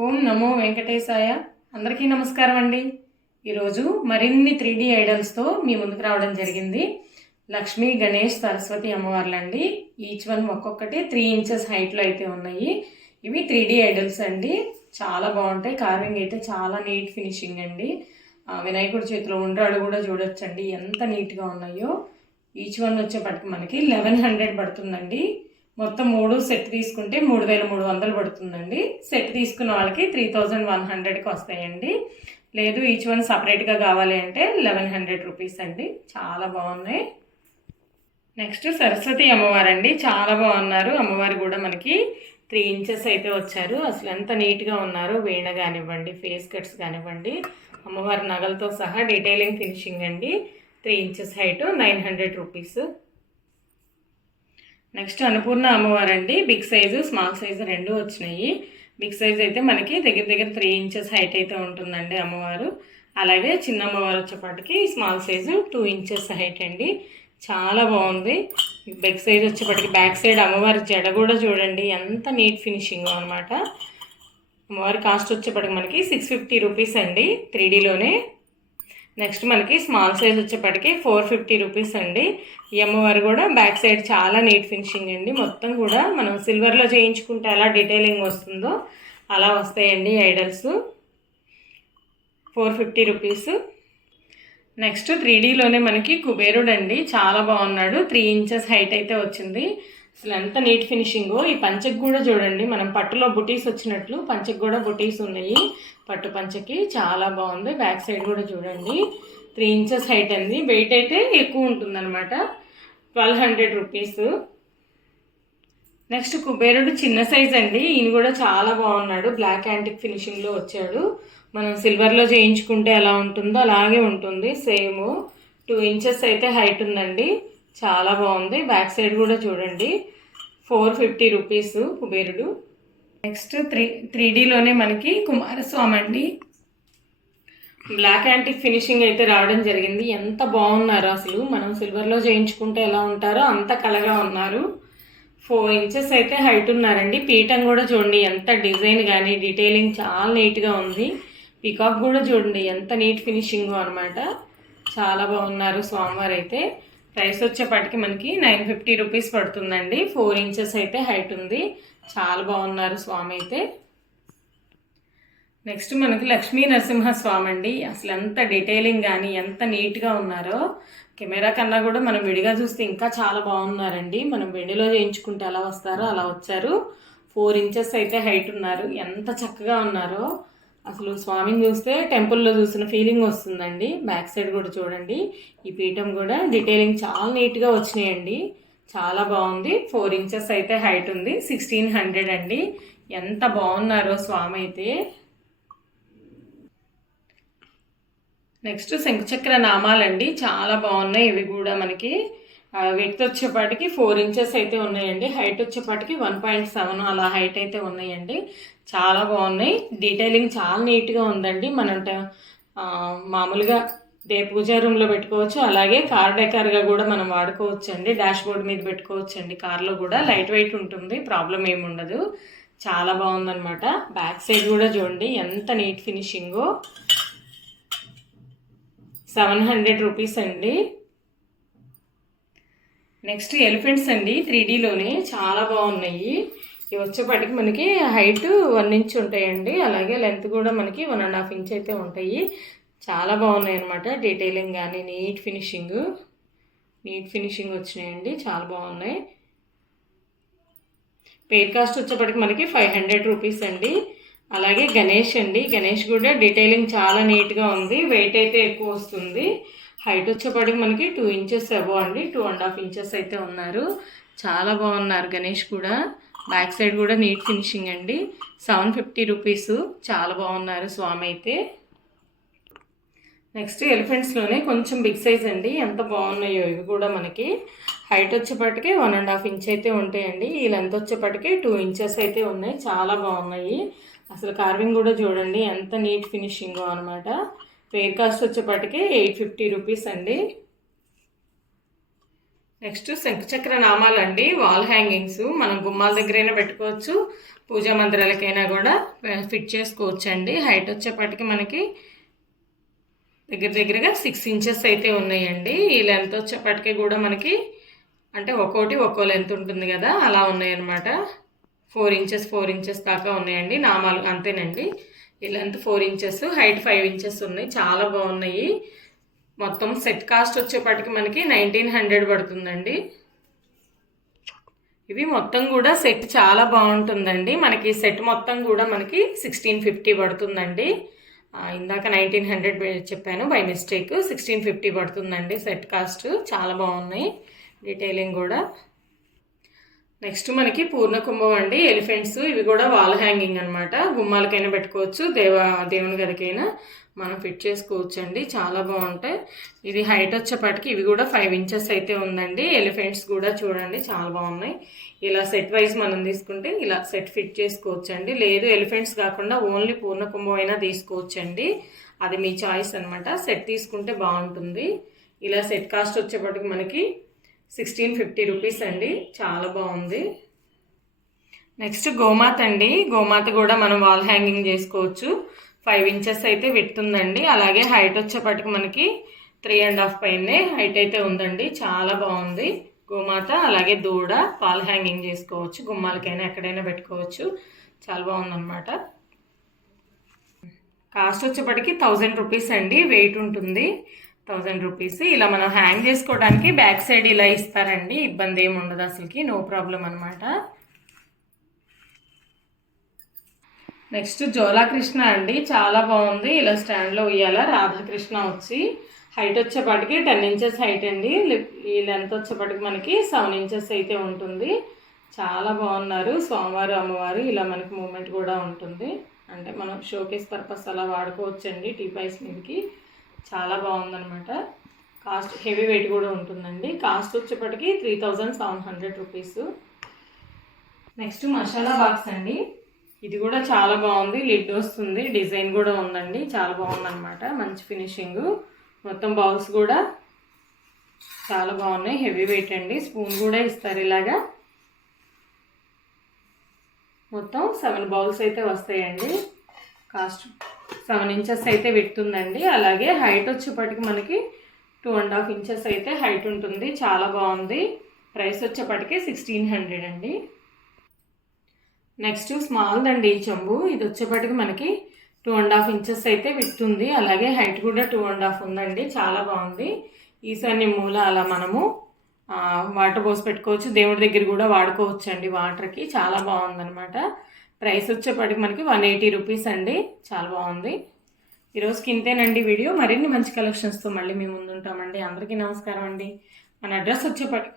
ఓం నమో వెంకటేశాయ. అందరికీ నమస్కారం అండి. ఈరోజు మరిన్ని త్రీ డీ ఐడల్స్తో మీ ముందుకు రావడం జరిగింది. లక్ష్మీ గణేష్ సరస్వతి అమ్మవార్లు అండి ఈచ్ వన్ ఒక్కొక్కటి త్రీ ఇంచెస్ హైట్లో అయితే ఉన్నాయి. ఇవి త్రీ డి ఐడల్స్ అండి. చాలా బాగుంటాయి. కార్వింగ్ అయితే చాలా నీట్ ఫినిషింగ్ అండి. వినాయకుడి చేతిలో ఉండ్రాడు కూడా చూడొచ్చండి. ఎంత నీట్గా ఉన్నాయో. ఈచ్ వన్ వచ్చేపటికి మనకి లెవెన్ హండ్రెడ్ పడుతుందండి. మొత్తం మూడు సెట్ తీసుకుంటే మూడు వేల మూడు వందలు పడుతుందండి. సెట్ తీసుకున్న వాళ్ళకి త్రీ థౌజండ్ వన్ హండ్రెడ్కి వస్తాయండి. లేదు ఈచ్ వన్ సపరేట్గా కావాలి అంటే లెవెన్ హండ్రెడ్ రూపీస్ అండి. చాలా బాగున్నాయి. నెక్స్ట్ సరస్వతి అమ్మవారు అండి చాలా బాగున్నారు. అమ్మవారు కూడా మనకి త్రీ ఇంచెస్ అయితే వచ్చారు. అసలు ఎంత నీట్గా ఉన్నారు వీణ కానివ్వండి ఫేస్ కట్స్ కానివ్వండి. అమ్మవారి నగలతో సహా డీటెయిలింగ్ ఫినిషింగ్ అండి. Three inches height nine hundred rupees. Next Annapurna అమ్మవారు అండి బిగ్ సైజు స్మాల్ సైజు రెండు వచ్చినాయి. బిగ్ సైజ్ అయితే మనకి దగ్గర దగ్గర త్రీ ఇంచెస్ హైట్ అయితే ఉంటుందండి అమ్మవారు. అలాగే చిన్న అమ్మవారు వచ్చేపాటికి small size two inches height అండి. చాలా బాగుంది. బిగ్ సైజ్ వచ్చేపాటికి బ్యాక్ సైడ్ అమ్మవారి జడ కూడా చూడండి. ఎంత నీట్ ఫినిషింగ్ అనమాట అమ్మవారి కాస్ట్ వచ్చేప్పటికి మనకి సిక్స్ ఫిఫ్టీ రూపీస్ అండి. త్రీడీలోనే నెక్స్ట్ మనకి స్మాల్ సైజ్ వచ్చేప్పటికి ఫోర్ ఫిఫ్టీ రూపీస్ అండి. ఈ అమ్మవారు కూడా బ్యాక్ సైడ్ చాలా నీట్ ఫినిషింగ్ అండి. మొత్తం కూడా మనం సిల్వర్లో చేయించుకుంటే ఎలా డీటెయిలింగ్ వస్తుందో అలా వస్తాయండి idols. Four fifty rupees. Next three డీలోనే మనకి కుబేరుడు అండి. చాలా బాగున్నాడు. త్రీ ఇంచెస్ హైట్ అయితే వచ్చింది. అసలు ఎంత నీట్ ఫినిషింగో. ఈ పంచకి కూడా చూడండి మనం పట్టులో బుటీస్ వచ్చినట్లు పంచకి కూడా బుటీస్ ఉన్నాయి. పట్టు పంచకి చాలా బాగుంది. బ్యాక్ సైడ్ కూడా చూడండి. త్రీ ఇంచెస్ హైట్ అండి. వెయిట్ అయితే ఎక్కువ ఉంటుందన్నమాట. ట్వెల్వ్ హండ్రెడ్ రూపీస్ నెక్స్ట్ కుబేరుడు చిన్న సైజ్ అండి. ఈయన కూడా చాలా బాగున్నాడు. బ్లాక్ యాంటిక్ ఫినిషింగ్లో వచ్చాడు. మనం సిల్వర్లో చేయించుకుంటే ఎలా ఉంటుందో అలాగే ఉంటుంది. సేమ్ టూ ఇంచెస్ అయితే హైట్ ఉందండి. చాలా బాగుంది. బ్యాక్ సైడ్ కూడా చూడండి. ఫోర్ ఫిఫ్టీ రూపీస్ కుబేరుడు. నెక్స్ట్ త్రీ త్రీ డీలోనే మనకి కుమారస్వామి అండి. బ్లాక్ యాంటిక్ ఫినిషింగ్ అయితే రావడం జరిగింది. ఎంత బాగున్నారు అసలు. మనం సిల్వర్లో చేయించుకుంటే ఎలా ఉంటారో అంత కలగా ఉన్నారు. ఫోర్ ఇంచెస్ అయితే హైట్ ఉన్నారండి. పీఠం కూడా చూడండి ఎంత డిజైన్ కానీ డీటెయిలింగ్ చాలా నీట్గా ఉంది. పికాక్ కూడా చూడండి ఎంత నీట్ ఫినిషింగ్ అనమాట. చాలా బాగున్నారు స్వామివారు అయితే. ప్రైస్ వచ్చేపాటికి మనకి నైన్ ఫిఫ్టీ రూపీస్ పడుతుందండి. ఫోర్ ఇంచెస్ అయితే హైట్ ఉంది. చాలా బాగున్నారు స్వామి అయితే. నెక్స్ట్ మనకి లక్ష్మీ నరసింహ స్వామి అండి. అసలు ఎంత డీటెయిలింగ్ కానీ ఎంత నీట్గా ఉన్నారో. కెమెరా కన్నా కూడా మనం విడిగా చూస్తే ఇంకా చాలా బాగున్నారండి. మనం వెండిలో చేయించుకుంటే ఎలా వస్తారో అలా వచ్చారు. ఫోర్ ఇంచెస్ అయితే హైట్ ఉన్నారు. ఎంత చక్కగా ఉన్నారో. అసలు స్వామిని చూస్తే టెంపుల్లో చూసిన ఫీలింగ్ వస్తుందండి. బ్యాక్ సైడ్ కూడా చూడండి. ఈ పీఠం కూడా డీటెయిలింగ్ చాలా నీట్గా వచ్చినాయండి. చాలా బాగుంది. ఫోర్ ఇంచెస్ అయితే హైట్ ఉంది. సిక్స్టీన్ హండ్రెడ్ అండి. ఎంత బాగున్నారో స్వామి అయితే. నెక్స్ట్ శంఖచక్ర నామాలండి. చాలా బాగున్నాయి. ఇవి కూడా మనకి. విడ్త్ వచ్చేపాటికి ఫోర్ ఇంచెస్ అయితే ఉన్నాయండి. హైట్ వచ్చేపాటికి వన్ పాయింట్ సెవెన్ అలా హైట్ అయితే ఉన్నాయండి. చాలా బాగున్నాయి. డీటెయిలింగ్ చాలా నీట్గా ఉందండి. మనం మామూలుగా దే పూజా రూమ్లో పెట్టుకోవచ్చు. అలాగే కార్ డెకర్గా కూడా మనం వాడుకోవచ్చు అండి డాష్ బోర్డ్ మీద పెట్టుకోవచ్చు అండి కార్లో కూడా లైట్ వెయిట్ ఉంటుంది. ప్రాబ్లం ఏమి ఉండదు. చాలా బాగుందనమాట బ్యాక్ సైడ్ కూడా చూడండి. ఎంత నీట్ ఫినిషింగో సెవెన్ హండ్రెడ్ రూపీస్ అండి. నెక్స్ట్ ఎలిఫెంట్స్ అండి త్రీ డీలోనే చాలా బాగున్నాయి. ఇవి వచ్చేపాటికి మనకి హైట్ వన్ ఇంచ్ ఉంటాయండి. అలాగే లెంత్ కూడా మనకి వన్ అండ్ హాఫ్ ఇంచ్ అయితే ఉంటాయి. చాలా బాగున్నాయి అనమాట డీటెయిలింగ్ కానీ నీట్ ఫినిషింగ్. నీట్ ఫినిషింగ్ వచ్చినాయండి చాలా బాగున్నాయి. పేర్ కాస్ట్ వచ్చేప్పటికి మనకి ఫైవ్ హండ్రెడ్ రూపీస్ అండి. అలాగే గణేష్ అండి గణేష్ కూడా డీటెయిలింగ్ చాలా నీట్గా ఉంది. వెయిట్ అయితే ఎక్కువ వస్తుంది. హైట్ వచ్చేప్పటికి మనకి టూ ఇంచెస్ అబో అండి. టూ అండ్ హాఫ్ ఇంచెస్ అయితే ఉన్నారు. చాలా బాగున్నారు గణేష్ కూడా. బ్యాక్ సైడ్ కూడా నీట్ ఫినిషింగ్ అండి. Seven fifty rupees. చాలా బాగున్నారు స్వామి అయితే. నెక్స్ట్ ఎలిఫెంట్స్లోనే కొంచెం బిగ్ సైజ్ అండి. ఎంత బాగున్నాయో ఇవి కూడా మనకి. హైట్ వచ్చేపటికి వన్ అండ్ హాఫ్ ఇంచ్ అయితే ఉంటాయండి. ఈ లెంత్ వచ్చేపటికి టూ ఇంచెస్ అయితే ఉన్నాయి. చాలా బాగున్నాయి. అసలు కార్వింగ్ కూడా చూడండి. ఎంత నీట్ ఫినిషింగ్ అనమాట పేర్ కాస్ట్ వచ్చేపటికి ఎయిట్ ఫిఫ్టీ రూపీస్ అండి. నెక్స్ట్ శంఖచక్ర నామాలండి. వాల్ హ్యాంగింగ్స్ మనం గుమ్మాల దగ్గరైనా పెట్టుకోవచ్చు. పూజా మందిరాలకైనా కూడా ఫిట్ చేసుకోవచ్చు అండి హైట్ వచ్చేపాటికి మనకి దగ్గర దగ్గరగా సిక్స్ ఇంచెస్ అయితే ఉన్నాయండి. ఈ లెంత్ వచ్చేపాటికి కూడా మనకి అంటే ఒక్కోటి ఒక్కో లెంత్ ఉంటుంది కదా అలా ఉన్నాయన్నమాట. ఫోర్ ఇంచెస్ ఫోర్ ఇంచెస్ దాకా ఉన్నాయండి నామాలు అంతేనండి. Length four inches height five inches ఉన్నాయి. చాలా బాగున్నాయి. మొత్తం సెట్ కాస్ట్ వచ్చేపాటికి మనకి నైన్టీన్ హండ్రెడ్ పడుతుందండి. ఇవి మొత్తం కూడా సెట్ చాలా బాగుంటుందండి. మనకి సెట్ మొత్తం కూడా మనకి సిక్స్టీన్ ఫిఫ్టీ పడుతుందండి. ఇందాక నైన్టీన్ హండ్రెడ్ చెప్పాను బై మిస్టేక్ సిక్స్టీన్ ఫిఫ్టీ పడుతుందండి సెట్ కాస్ట్ చాలా బాగున్నాయి. డీటెయిలింగ్ కూడా. నెక్స్ట్ మనకి పూర్ణ కుంభం అండి. ఎలిఫెంట్స్ ఇవి కూడా వాల్ హ్యాంగింగ్ అనమాట గుమ్మాలకైనా పెట్టుకోవచ్చు దేవ దేవుని గదికైనా మనం ఫిట్ చేసుకోవచ్చు అండి చాలా బాగుంటాయి. ఇది హైట్ వచ్చేపాటికి ఇవి కూడా ఫైవ్ ఇంచెస్ అయితే ఉందండి. ఎలిఫెంట్స్ కూడా చూడండి చాలా బాగున్నాయి. ఇలా సెట్ వైజ్ మనం తీసుకుంటే ఇలా సెట్ ఫిట్ చేసుకోవచ్చు అండి లేదు ఎలిఫెంట్స్ కాకుండా ఓన్లీ పూర్ణ కుంభం అయినా తీసుకోవచ్చండి. అది మీ చాయిస్ అనమాట సెట్ తీసుకుంటే బాగుంటుంది. ఇలా సెట్ కాస్ట్ వచ్చేప్పటికి మనకి సిక్స్టీన్ ఫిఫ్టీ రూపీస్ అండి. చాలా బాగుంది. నెక్స్ట్ గోమాత అండి. గోమాత కూడా మనం వాల్ హ్యాంగింగ్ చేసుకోవచ్చు. ఫైవ్ ఇంచెస్ అయితే విడుతుందండి అలాగే హైట్ వచ్చేపటికి మనకి త్రీ అండ్ హాఫ్ పైనే హైట్ అయితే ఉందండి. చాలా బాగుంది. గోమాత అలాగే దూడ వాల్ హ్యాంగింగ్ చేసుకోవచ్చు. గుమ్మాలకైనా ఎక్కడైనా పెట్టుకోవచ్చు. చాలా బాగుందన్నమాట. కాస్ట్ వచ్చేప్పటికి థౌజండ్ రూపీస్ అండి. వెయిట్ ఉంటుంది. Thousand rupees. ఇలా మనం హ్యాంగ్ చేసుకోవడానికి బ్యాక్ సైడ్ ఇలా ఇస్తారండి. ఇబ్బంది ఏమి ఉండదు అసలుకి. నో ప్రాబ్లం అనమాట నెక్స్ట్ జోలాకృష్ణ అండి. చాలా బాగుంది. ఇలా స్టాండ్లో ఉయ్యాల. రాధాకృష్ణ వచ్చి హైట్ వచ్చేపాటికి టెన్ ఇంచెస్ హైట్ అండి. ఈ లెంత్ వచ్చేపాటికి మనకి సెవెన్ ఇంచెస్ అయితే ఉంటుంది. చాలా బాగున్నారు. సోమవారం అమ్మవారు ఇలా మనకి మూమెంట్ కూడా ఉంటుంది. అంటే మనం షోకేస్ పర్పస్ అలా వాడుకోవచ్చండి టీ పైస్ మీదకి. చాలా బాగుందనమాట కాస్ట్ హెవీ వెయిట్ కూడా ఉంటుందండి. కాస్ట్ వచ్చేప్పటికి three thousand seven hundred rupees. Next masala box అండి. ఇది కూడా చాలా బాగుంది. లిడ్ వస్తుంది. డిజైన్ కూడా ఉందండి. చాలా బాగుందన్నమాట. మంచి ఫినిషింగ్. మొత్తం బౌల్స్ కూడా చాలా బాగున్నాయి. హెవీ వెయిట్ అండి. స్పూన్ కూడా ఇస్తారు ఇలాగా. మొత్తం సెవెన్ బౌల్స్ అయితే వస్తాయండి. కాస్ట్ సెవెన్ ఇంచెస్ అయితే పెడుతుందండి అలాగే హైట్ వచ్చేప్పటికి మనకి టూ అండ్ హాఫ్ ఇంచెస్ అయితే హైట్ ఉంటుంది. చాలా బాగుంది. ప్రైస్ వచ్చేప్పటికి సిక్స్టీన్ హండ్రెడ్ అండి. నెక్స్ట్ స్మాల్ అండి ఈ చెంబు. ఇది వచ్చేప్పటికి మనకి టూ అండ్ హాఫ్ ఇంచెస్ అయితే విడుతుంది. అలాగే హైట్ కూడా టూ అండ్ హాఫ్ ఉందండి. చాలా బాగుంది. ఈశాన్య మూల అలా మనము వాటర్ పోసి పెట్టుకోవచ్చు. దేవుడి దగ్గర కూడా వాడుకోవచ్చు అండి వాటర్కి. చాలా బాగుందన్నమాట. ప్రైస్ వచ్చేప్పటికి మనకి వన్ ఎయిటీ రూపీస్ అండి. చాలా బాగుంది. ఈరోజుకి ఇంతేనండి వీడియో. మరిన్ని మంచి కలెక్షన్స్తో మళ్ళీ మేము ముందుంటామండి. అందరికీ నమస్కారం అండి. మన అడ్రస్ వచ్చేప్పటికి